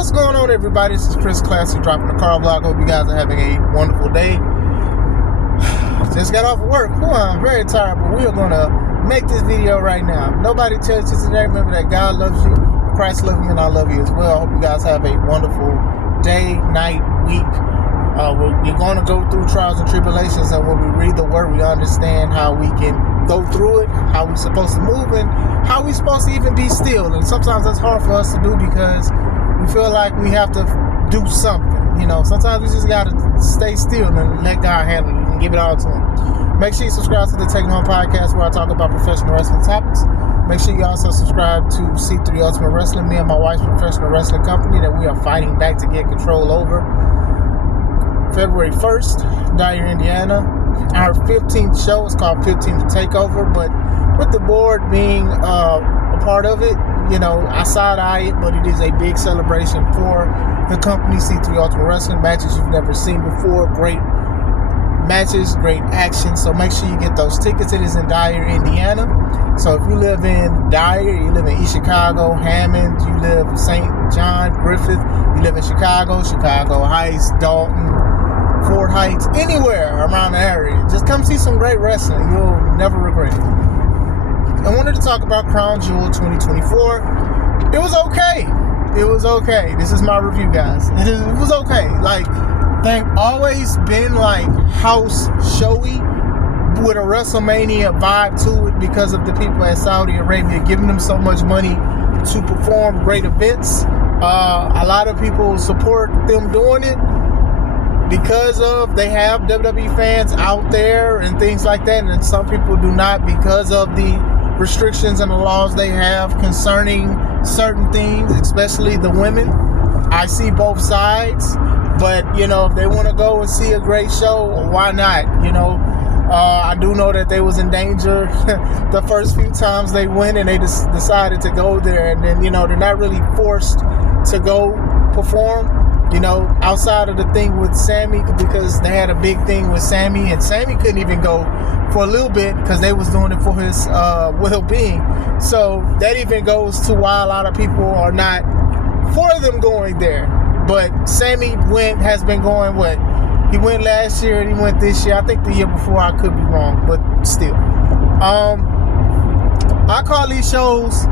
What's going on, everybody? This is Chris Classic dropping the car vlog. Hope you guys are having a wonderful day. Just got off of work. I'm very tired, but we are going to make this video right now. Nobody tells you today, remember that God loves you, Christ loves you, and I love you as well. Hope you guys have a wonderful day, night, week. We're going to go through trials and tribulations, and when we read the word, we understand how we can go through it, how we're supposed to move, and how we're supposed to even be still. And sometimes that's hard for us to do because we feel like we have to do something. You know, sometimes we just got to stay still and let God handle it and give it all to Him. Make sure you subscribe to the Taking Home Podcast, where I talk about professional wrestling topics. Make sure you also subscribe to C3 Ultimate Wrestling, me and my wife's professional wrestling company that we are fighting back to get control over. February 1st, Dyer, Indiana. Our 15th show is called 15th Takeover, but with the board being a part of it, you know, I side-eye it, but it is a big celebration for the company, C3 Ultimate Wrestling. Matches you've never seen before, great matches, great action, so make sure you get those tickets. It is in Dyer, Indiana. So if you live in Dyer, you live in East Chicago, Hammond, you live in St. John, Griffith, you live in Chicago Heights, Dalton, Fort Heights, anywhere around the area, just come see some great wrestling. You'll never regret it. I wanted to talk about Crown Jewel 2024. It was okay. It was okay. This is my review, guys. It was okay. Like, they've always been like house showy with a WrestleMania vibe to it because of the people at Saudi Arabia giving them so much money to perform great events. A lot of people support them doing it because of they have WWE fans out there and things like that, and some people do not because of the restrictions and the laws they have concerning certain things, especially the women. I see both sides, but you know, if they want to go and see a great show, why not? You know, I do know that they was in danger the first few times they went, and they just decided to go there, and then, you know, they're not really forced to go perform, you know, outside of the thing with Sammy, because they had a big thing with Sammy, and Sammy couldn't even go for a little bit because they was doing it for his well-being. So that even goes to why a lot of people are not for them going there. But Sammy has been going, he went last year and he went this year. I think the year before, I could be wrong, but still. I call these shows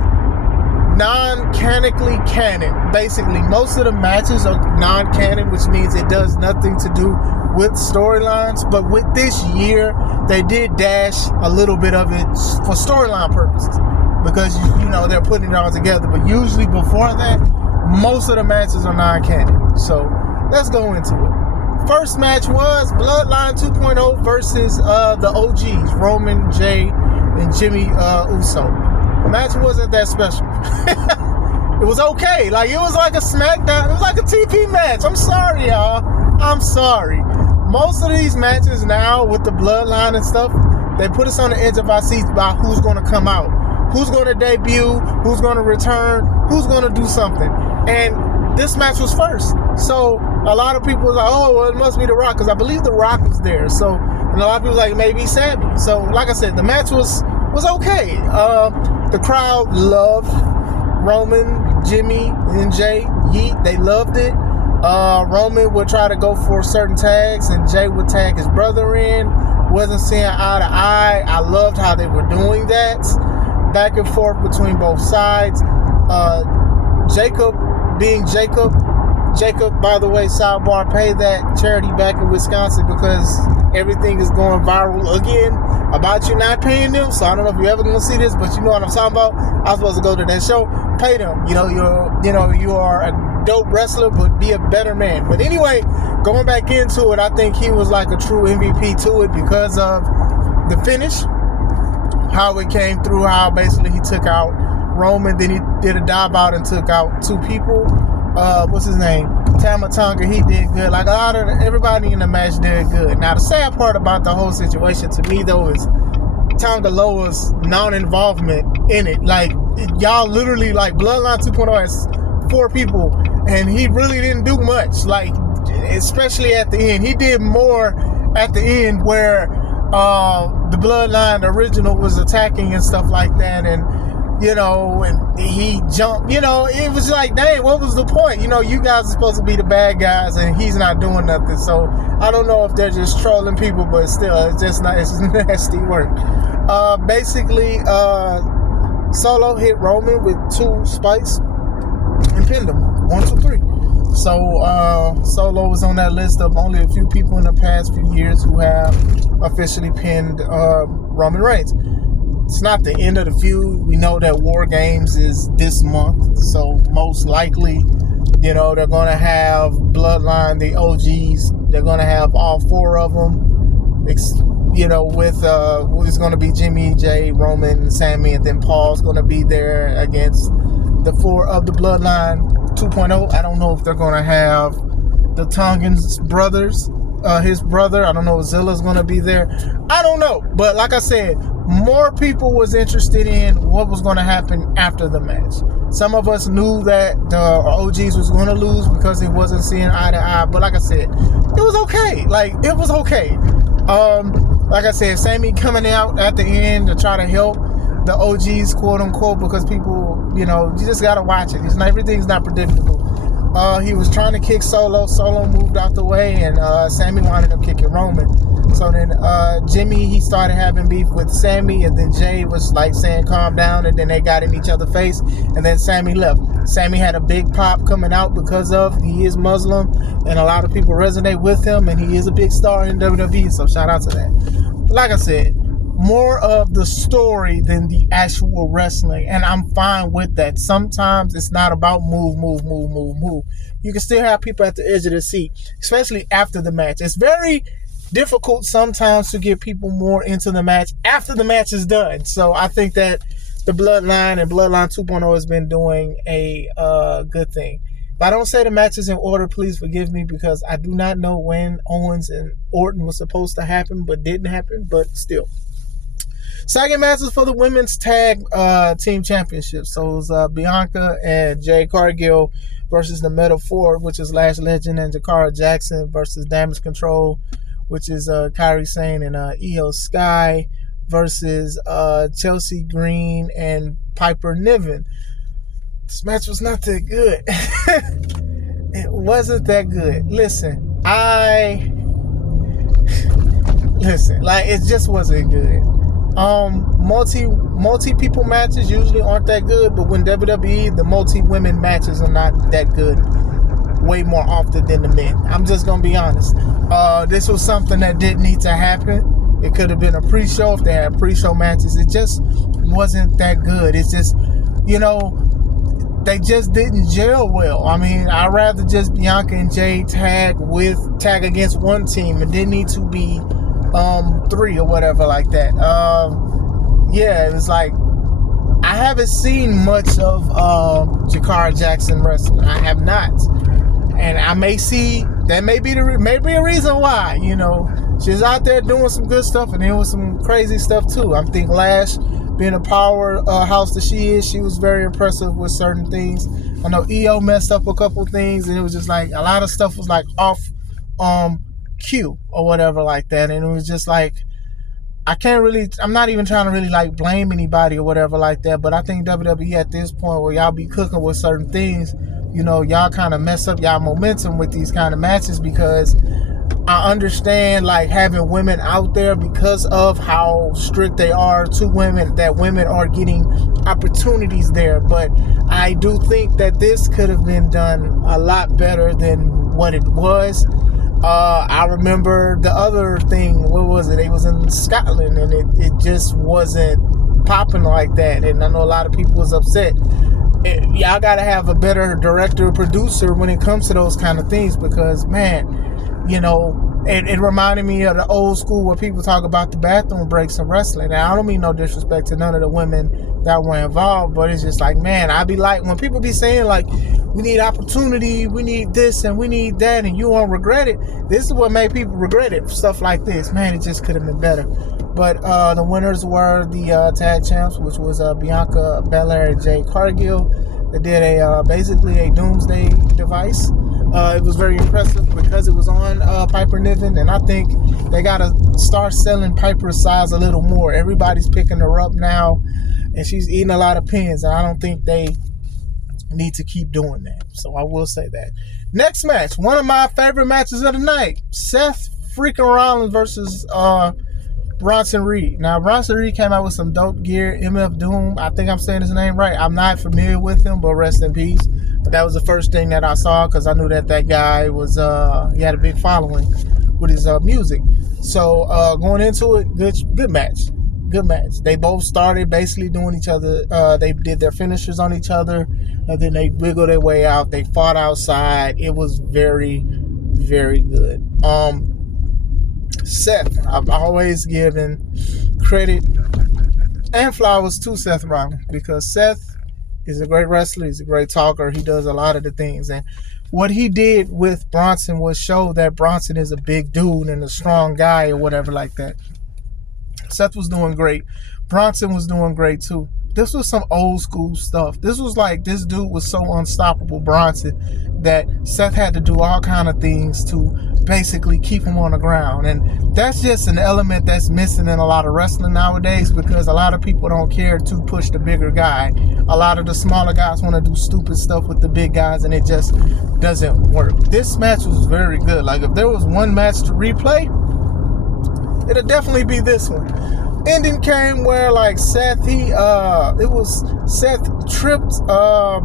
non-canonically canon. Basically, most of the matches are non-canon, which means it does nothing to do with storylines. But with this year, they did dash a little bit of it for storyline purposes because, you know, they're putting it all together. But usually before that, most of the matches are non-canon. So let's go into it. First match was Bloodline 2.0 versus the OGs, Roman, Jay, and Jimmy Uso. The match wasn't that special. It was okay. Like, it was like a SmackDown. It was like a TP match. I'm sorry, y'all. I'm sorry. Most of these matches now with the Bloodline and stuff, they put us on the edge of our seats about who's going to come out, who's going to debut, who's going to return, who's going to do something. And this match was first. So a lot of people was like, oh, well, it must be The Rock, because I believe The Rock was there. So, and a lot of people was like, maybe Sammy. So, like I said, the match was okay. The crowd loved Roman, Jimmy, and Jay. They loved it. Roman would try to go for certain tags, and Jay would tag his brother in. Wasn't seeing eye to eye. I loved how they were doing that. Back and forth between both sides. Jacob being Jacob. Jacob, by the way, sidebar, pay that charity back in Wisconsin because everything is going viral again about you not paying them. So I don't know if you're ever going to see this, but you know what I'm talking about. I was supposed to go to that show. Pay them. You know, you are a dope wrestler, but be a better man. But anyway, going back into it, I think he was like a true MVP to it because of the finish, how it came through, how basically he took out Roman, then he did a dive out and took out two people. What's his name? Tama Tonga, he did good. Like, a lot of everybody in the match did good. Now, the sad part about the whole situation to me, though, is Tonga Loa's non-involvement in it. Like, y'all literally, like, Bloodline 2.0 has 4 people, and he really didn't do much. Like, especially at the end. He did more at the end where the Bloodline original was attacking and stuff like that, and and he jumped, it was like, dang, what was the point? You guys are supposed to be the bad guys and he's not doing nothing. So I don't know if they're just trolling people, but still, it's nasty work. Basically, Solo hit Roman with 2 spikes and pinned him. 1, 2, 3. So Solo was on that list of only a few people in the past few years who have officially pinned Roman Reigns. It's not the end of the feud. We know that War Games is this month, so most likely, they're going to have Bloodline, the OGs. They're going to have all 4 of them. With it's going to be Jimmy, Jay, Roman, Sammy, and then Paul's going to be there against the 4 of the Bloodline 2.0. I don't know if they're going to have the Tongan's brothers, his brother. I don't know if Zilla's going to be there. I don't know. But like I said, more people was interested in what was going to happen after the match. Some of us knew that the OGs was going to lose because they wasn't seeing eye to eye. But like I said, it was okay. It was okay. Like I said, Sammy coming out at the end to try to help the OGs, quote unquote, because people, you just got to watch it. Everything's not predictable. He was trying to kick Solo. Solo moved out the way, and Sammy wound up kicking Roman. So then Jimmy, he started having beef with Sammy, and then Jay was saying calm down, and then they got in each other's face, and then Sammy left. Sammy had a big pop coming out because he is Muslim, and a lot of people resonate with him, and he is a big star in WWE, so shout out to that. Like I said, more of the story than the actual wrestling, and I'm fine with that. Sometimes it's not about move. You can still have people at the edge of the seat, especially after the match. It's very difficult sometimes to get people more into the match after the match is done. So I think that the Bloodline and Bloodline 2.0 has been doing a good thing. If I don't say the match is in order, please forgive me, because I do not know when Owens and Orton was supposed to happen but didn't happen, but still. Second match is for the women's tag team championship. So it was Bianca and Jade Cargill versus the Metal Four, which is Lash Legend and Jakara Jackson, versus Damage Control, which is Kairi Sane and Io Sky, versus Chelsea Green and Piper Niven. This match was not that good. It wasn't that good. Listen, it just wasn't good. Multi people matches usually aren't that good, but when WWE, the multi women matches are not that good way more often than the men. I'm just gonna be honest. This was something that didn't need to happen. It could have been a pre-show if they had pre-show matches. It just wasn't that good. It's just, they just didn't gel well. I mean, I'd rather just Bianca and Jay tag against one team. It didn't need to be 3 or whatever like that. It was like, I haven't seen much of Jakara Jackson wrestling. I have not, and I may see that may be a reason why. She's out there doing some good stuff and doing some crazy stuff too. I think Lash, being a powerhouse that she is, she was very impressive with certain things. I know Io messed up a couple things, and it was just like a lot of stuff was like off cue or whatever like that, and it was just like, I'm not even trying to really blame anybody or whatever like that, but I think WWE at this point where y'all be cooking with certain things, y'all kind of mess up y'all momentum with these kind of matches, because I understand having women out there because of how strict they are to women, that women are getting opportunities there, but I do think that this could have been done a lot better than what it was. I remember the other thing, what was it? It was in Scotland, and it just wasn't popping like that. And I know a lot of people was upset. Y'all got to have a better director or producer when it comes to those kind of things, because, man, it reminded me of the old school where people talk about the bathroom breaks in wrestling. And I don't mean no disrespect to none of the women that were involved, but it's just like, man, I be like, when people be saying we need opportunity, we need this and we need that, and you won't regret it. This is what made people regret it. Stuff like this, man, it just could have been better. But the winners were the tag champs, which was Bianca Belair and Jade Cargill. They did basically a doomsday device. It was very impressive because it was on Piper Niven, and I think they got to start selling Piper's size a little more. Everybody's picking her up now, and she's eating a lot of pins, and I don't think they need to keep doing that. So I will say that. Next match, one of my favorite matches of the night, Seth freaking Rollins versus Bronson Reed. Now, Bronson Reed came out with some dope gear. MF Doom, I think I'm saying his name right. I'm not familiar with him, but rest in peace. But that was the first thing that I saw, because I knew that guy was, he had a big following with his music. So going into it, good match. Good match. They both started basically doing each other. They did their finishers on each other, and then they wiggled their way out. They fought outside. It was very, very good. Seth, I've always given credit and flowers to Seth Rollins, because Seth is a great wrestler. He's a great talker. He does a lot of the things. And what he did with Bronson was show that Bronson is a big dude and a strong guy or whatever like that. Seth was doing great. Bronson was doing great too. This was some old school stuff. This was like, this dude was so unstoppable, Bronson, that Seth had to do all kind of things to basically keep him on the ground. And that's just an element that's missing in a lot of wrestling nowadays, because a lot of people don't care to push the bigger guy. A lot of the smaller guys want to do stupid stuff with the big guys, and it just doesn't work. This match was very good. Like, if there was one match to replay, it'll definitely be this one. Ending came where, like, Seth tripped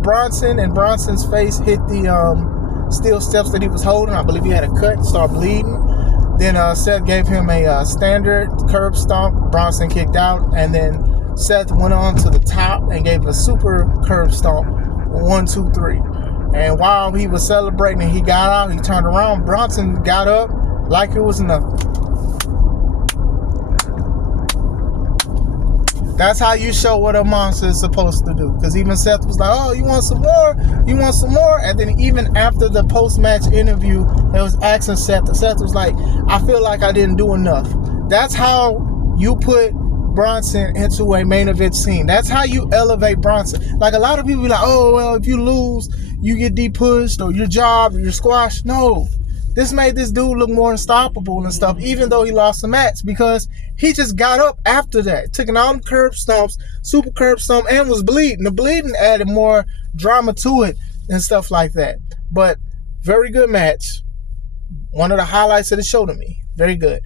Bronson, and Bronson's face hit the steel steps that he was holding. I believe he had a cut and started bleeding. Then Seth gave him a standard curb stomp. Bronson kicked out, and then Seth went on to the top and gave a super curb stomp. 1, 2, 3. And while he was celebrating, he got out, he turned around, Bronson got up like it was nothing. That's how you show what a monster is supposed to do. Because even Seth was like, oh, you want some more? You want some more? And then even after the post-match interview, they was asking Seth. Seth was like, I feel like I didn't do enough. That's how you put Bronson into a main event scene. That's how you elevate Bronson. Like, a lot of people be like, oh, well, if you lose, you get de-pushed, or your job, or you're squashed. No. This made this dude look more unstoppable and stuff, even though he lost the match, because he just got up after that, taking all the curb stomps, super curb stomp, and was bleeding. The bleeding added more drama to it and stuff like that. But very good match. One of the highlights of the show to me. Very good.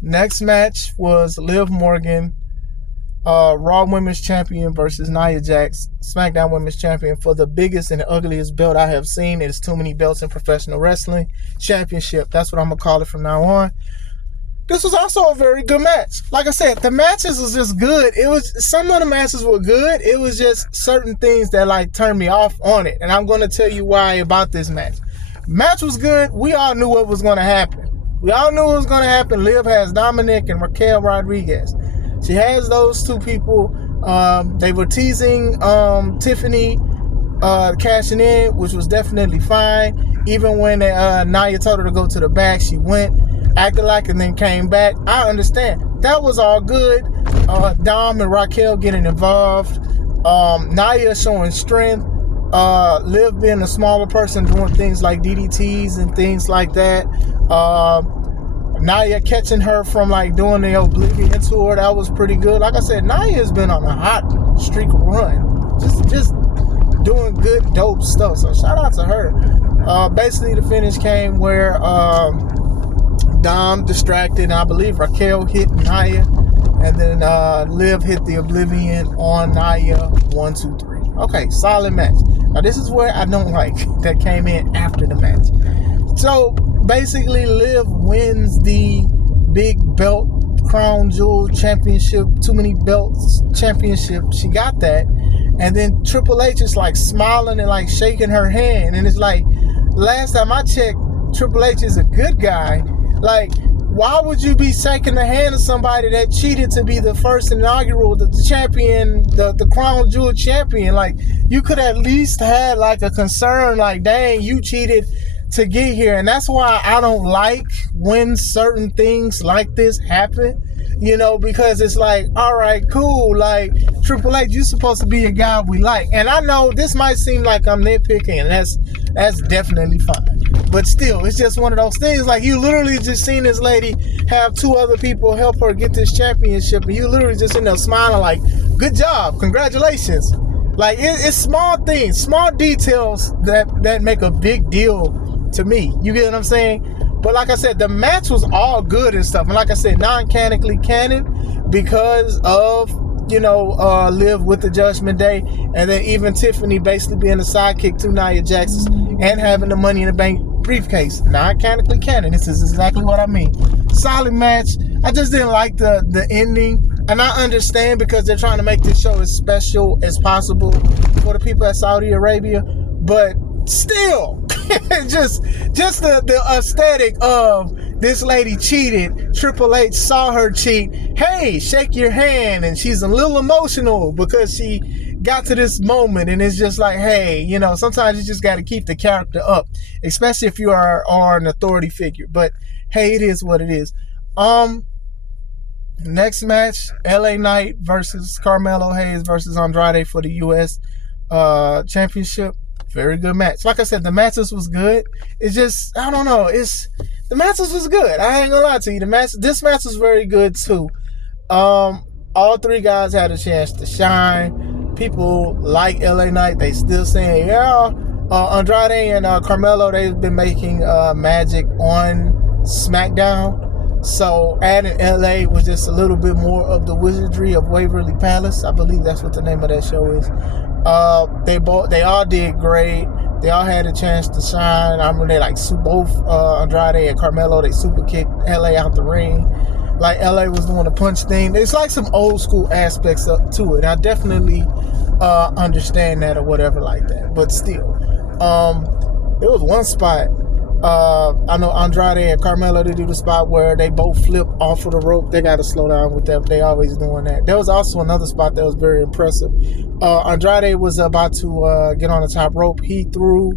Next match was Liv Morgan, Raw Women's Champion versus Nia Jax, SmackDown Women's Champion, for the biggest and the ugliest belt I have seen. There's too many belts in professional wrestling. Championship. That's what I'm going to call it from now on. This was also a very good match. Like I said, the matches was just good. Some of the matches were good. It was just certain things that, like, turned me off on it. And I'm going to tell you why about this match. Match was good. We all knew what was going to happen. We all knew what was going to happen. Liv has Dominic and Raquel Rodriguez. She has those two people. They were teasing Tiffany cashing in, which was definitely fine. Even when Nia told her to go to the back, she went, acted like, and then came back. I understand. That was all good. Dom and Raquel getting involved. Nia showing strength. Liv being a smaller person doing things like DDTs and things like that. Nia catching her from, like, doing the Oblivion tour. That was pretty good. Like I said, Nia's been on a hot streak run. Just doing good, dope stuff. So shout out to her. Basically, the finish came where Dom distracted, and I believe Raquel hit Nia. And then Liv hit the Oblivion on Nia. 1, 2, 3. Okay, solid match. Now, this is where I don't like that came in after the match. So, basically, Liv wins the big belt, crown jewel championship, too many belts championship. She got that. And then Triple H is, like, smiling and, like, shaking her hand. And it's like, last time I checked, Triple H is a good guy. Like, why would you be shaking the hand of somebody that cheated to be the first inaugural, the champion, the crown jewel champion? Like, you could at least had, like, a concern, like, dang, you cheated to get here. And that's why I don't like when certain things like this happen, you know, because it's like, all right, cool, like, Triple H, you're supposed to be a guy we like. And I know this might seem like I'm nitpicking, and that's definitely fine. But still, it's just one of those things. Like, you literally just seen this lady have 2 other people help her get this championship, and you literally just in there smiling like, good job, congratulations. Like, it's small things, small details that make a big deal to me. You get what I'm saying? But like I said, the match was all good and stuff. And like I said, non-canonically canon because of, Live with the Judgment Day. And then even Tiffany basically being the sidekick to Nia Jax and having the Money in the Bank briefcase. Non-canonically canon. This is exactly what I mean. Solid match. I just didn't like the ending. And I understand because they're trying to make this show as special as possible for the people at Saudi Arabia. But still, just the aesthetic of this lady cheated. Triple H saw her cheat. Hey, shake your hand. And she's a little emotional because she got to this moment. And it's just like, hey, sometimes you just got to keep the character up, especially if you are an authority figure. But hey, it is what it is. Next match, LA Knight versus Carmelo Hayes versus Andrade for the U.S. Championship. Very good match. Like I said, the matches was good. It's just, I don't know. The matches was good. I ain't gonna lie to you. This match was very good too. All 3 guys had a chance to shine. People like LA Knight. They still saying, yeah. Andrade and Carmelo, they've been making magic on SmackDown. So adding LA was just a little bit more of the wizardry of Waverly Palace. I believe that's what the name of that show is. They all did great. They all had a chance to shine. I mean, they both Andrade and Carmelo, they super kicked LA out the ring. Like, LA was doing the punch thing. It's like some old school aspects to it. I definitely understand that or whatever like that. But still, there was one spot. I know Andrade and Carmelo, they do the spot where they both flip off of the rope. They got to slow down with that. They always doing that. There was also another spot that was very impressive. Andrade was about to get on the top rope. He threw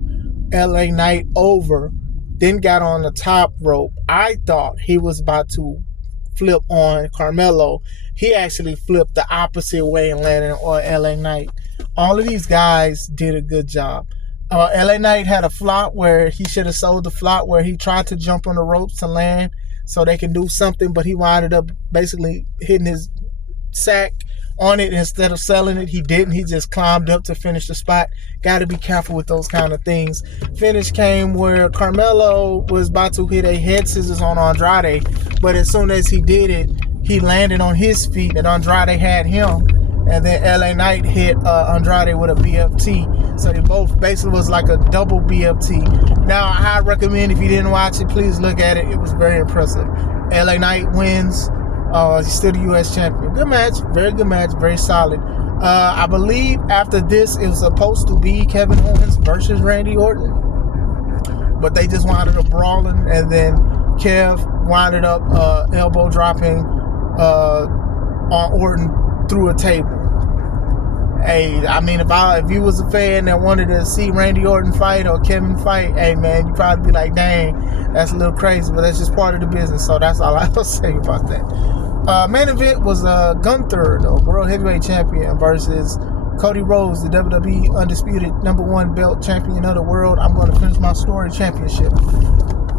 LA Knight over, then got on the top rope. I thought he was about to flip on Carmelo. He actually flipped the opposite way and landed on LA Knight. All of these guys did a good job. LA Knight had a flop where he should have sold the flop where he tried to jump on the ropes to land so they can do something, but he winded up basically hitting his sack on it instead of selling it. He didn't. He just climbed up to finish the spot. Got to be careful with those kind of things. Finish came where Carmelo was about to hit a head scissors on Andrade, but as soon as he did it, he landed on his feet and Andrade had him. And then LA Knight hit Andrade with a BFT. So they both basically was like a double BFT. Now, I recommend if you didn't watch it, please look at it. It was very impressive. LA Knight wins. He's still the U.S. champion. Good match. Very good match. Very solid. I believe after this, it was supposed to be Kevin Owens versus Randy Orton. But they just wound up brawling. And then Kev winded up elbow dropping on Orton through a table. Hey, I mean, if you was a fan that wanted to see Randy Orton fight or Kevin fight, hey man, you probably be like, dang, that's a little crazy, but that's just part of the business. So that's all I will say about that. Main event was Gunther, the World Heavyweight Champion, versus Cody Rhodes, the WWE Undisputed #1 belt champion of the world. I'm going to finish my story championship.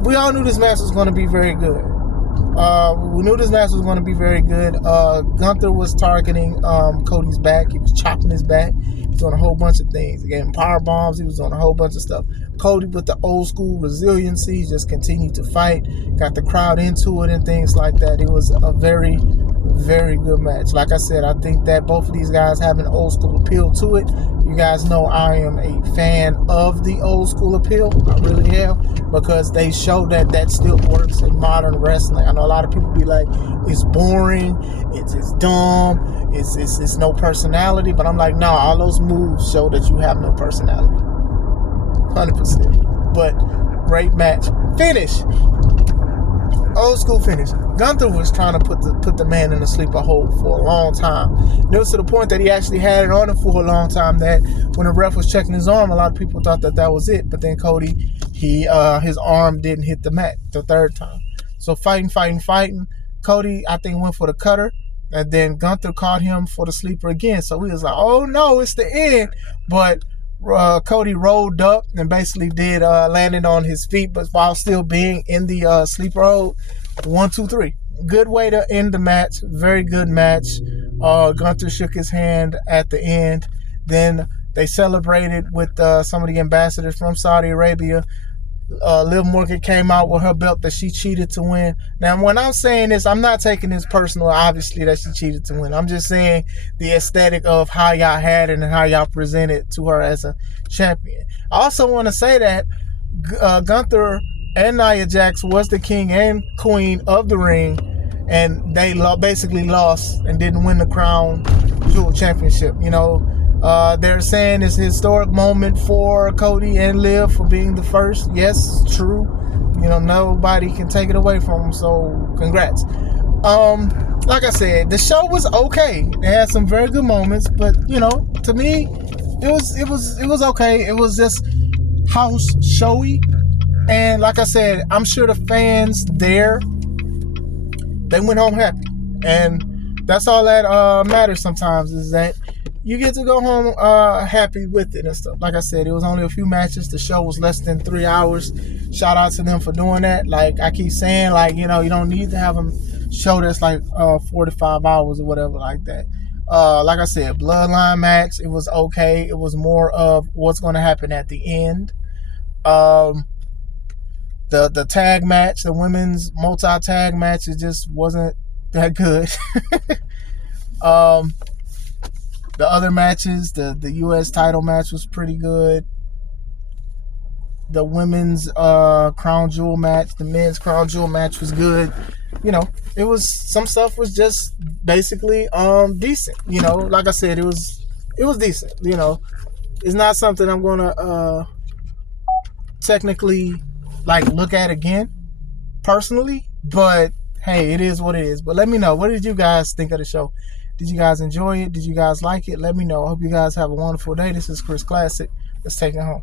We all knew this match was going to be very good. We knew this match was going to be very good. Gunther was targeting Cody's back. He was chopping his back. He was doing a whole bunch of things. He gave him power bombs. He was doing a whole bunch of stuff. Cody, with the old school resiliency, just continued to fight. Got the crowd into it and things like that. It was a very, very good match. Like I said, I think that both of these guys have an old school appeal to it. You guys know I am a fan of the old school appeal. I really am, because they show that still works in modern wrestling. I know a lot of people be like, it's boring, it's dumb, it's no personality, but I'm like, no, all those moves show that you have no personality. 100%. But great match. Finish. Old school finish. Gunther was trying to put the man in a sleeper hold for a long time. It was to the point that he actually had it on him for a long time, that when the ref was checking his arm, a lot of people thought that was it. But then Cody, his arm didn't hit the mat the third time. So fighting. Cody, I think, went for the cutter. And then Gunther caught him for the sleeper again. So he was like, oh no, it's the end. But Cody rolled up and basically did landed on his feet, but while still being in the sleeper hold. 1, 2, 3. Good way to end the match. Very good match. Gunther shook his hand at the end. Then they celebrated with some of the ambassadors from Saudi Arabia. Liv Morgan came out with her belt that she cheated to win. Now, when I'm saying this, I'm not taking this personal, obviously, that she cheated to win. I'm just saying the aesthetic of how y'all had it and how y'all presented to her as a champion. I also want to say that Gunther and Nia Jax was the king and queen of the ring, and they basically lost and didn't win the crown jewel championship. You know, they're saying it's a historic moment for Cody and Liv for being the first. Yes, true. You know, nobody can take it away from them, so congrats. Like I said, the show was okay. It had some very good moments, but you know, to me, it was okay. It was just house showy. And like I said, I'm sure the fans there, they went home happy. And that's all that matters sometimes, is that you get to go home happy with it and stuff. Like I said, it was only a few matches. The show was less than 3 hours. Shout out to them for doing that. Like I keep saying, like, you know, you don't need to have a show that's like 45 hours or whatever like that. Like I said, Bloodline match, it was okay. It was more of what's going to happen at the end. The tag match, the women's multi-tag match, it just wasn't that good. The other matches, the U.S. title match was pretty good. The women's crown jewel match, the men's crown jewel match was good. You know, it was, some stuff was just basically decent. You know, like I said, it was decent. You know, it's not something I'm gonna technically like look at again personally, but hey, it is what it is. But let me know, what did you guys think of the show? Did you guys enjoy it? Did you guys like it? Let me know. I hope you guys have a wonderful day. This is Chris Classic. Let's take it home.